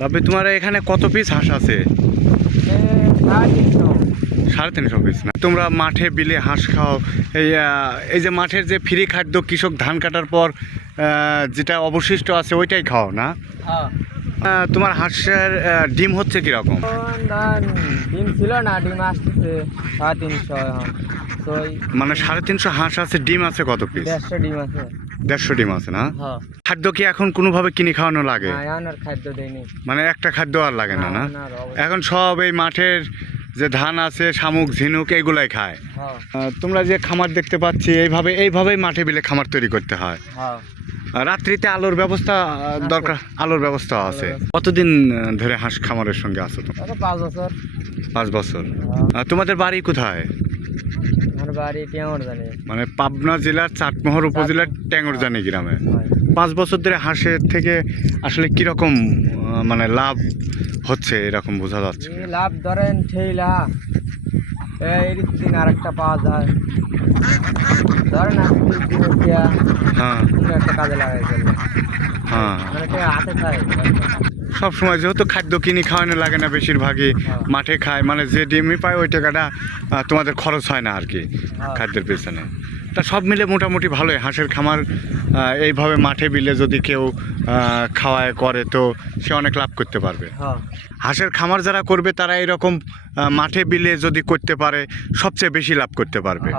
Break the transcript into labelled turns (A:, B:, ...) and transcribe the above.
A: তবে তোমার এখানে কত পিস হাঁস আছে?
B: সাড়ে তিনশো
A: পিস না? তোমরা মাঠে বিলে হাঁস খাও। এই এই যে মাঠের যে ফ্রি খাদ্য, কৃষক ধান কাটার পর যেটা অবশিষ্ট আছে, ওইটাই খাও না?
B: হ্যাঁ।
A: তোমার হাঁসের ডিম হচ্ছে কীরকম?
B: ডিম ছিল না ডিম আসছে সাড়ে তিনশো
A: মানে সাড়ে তিনশো হাঁস আছে ডিম আছে কত পিস
B: দেড়শো ডিম আছে।
A: দেড়শো ডিম আছে না?
B: হ্যাঁ
A: খাদ্য কি এখন কোনোভাবে কিনে খাওয়ানো লাগে? মানে একটা খাদ্য আর লাগে না না। এখন সব এই মাঠের যে ধান আছে শামুক ঝিনুক এগুলাই খায়। তোমরা যে খামার দেখতে পাচ্ছি এইভাবে এইভাবেই মাঠে বিলে খামার তৈরি করতে হয়। রাত্রিতে আলোর ব্যবস্থা দরকার আলোর ব্যবস্থা আছে। কতদিন ধরে হাঁস খামারের সঙ্গে আছো তো
B: পাঁচ বছর।
A: পাঁচ বছর।
B: হ্যাঁ।
A: তোমাদের বাড়ি কোথায়? মানে পাবনা জেলার চাটমোহর উপজেলার ট্যাঙ্গরজানি গ্রামে। পাঁচ বছর ধরে হাঁসের থেকে আসলে কীরকম মানে লাভ হচ্ছে এরকম বোঝা যাচ্ছে?
B: লাভ ধরেন ঠেলা। এই দিন আরেকটা পাওয়া যায়। ধরেন আপনি দিয়া
A: হ্যাঁ।
B: একটা কাজে লাগাই ফেললে
A: হ্যাঁ।
B: মানে হাতে খায়।
A: সব সময় যেহেতু খাদ্য কিনে খাওয়ানো লাগে না বেশিরভাগই
B: হ্যাঁ।
A: মাঠে খায়। মানে যে ডিমই পায় ওই টাকাটা তোমাদের খরচ হয় না আর কি
B: হ্যাঁ।
A: খাদ্যের পেছনে। তা সব মিলে মোটামুটি ভালোই। হাঁসের খামার এইভাবে মাঠে বিলে যদি কেউ খাওয়ায় করে তো সে অনেক লাভ করতে পারবে।
B: হ্যাঁ।
A: হাঁসের খামার যারা করবে তারা এরকম মাঠে বিলে যদি করতে পারে সবচেয়ে বেশি লাভ করতে পারবে।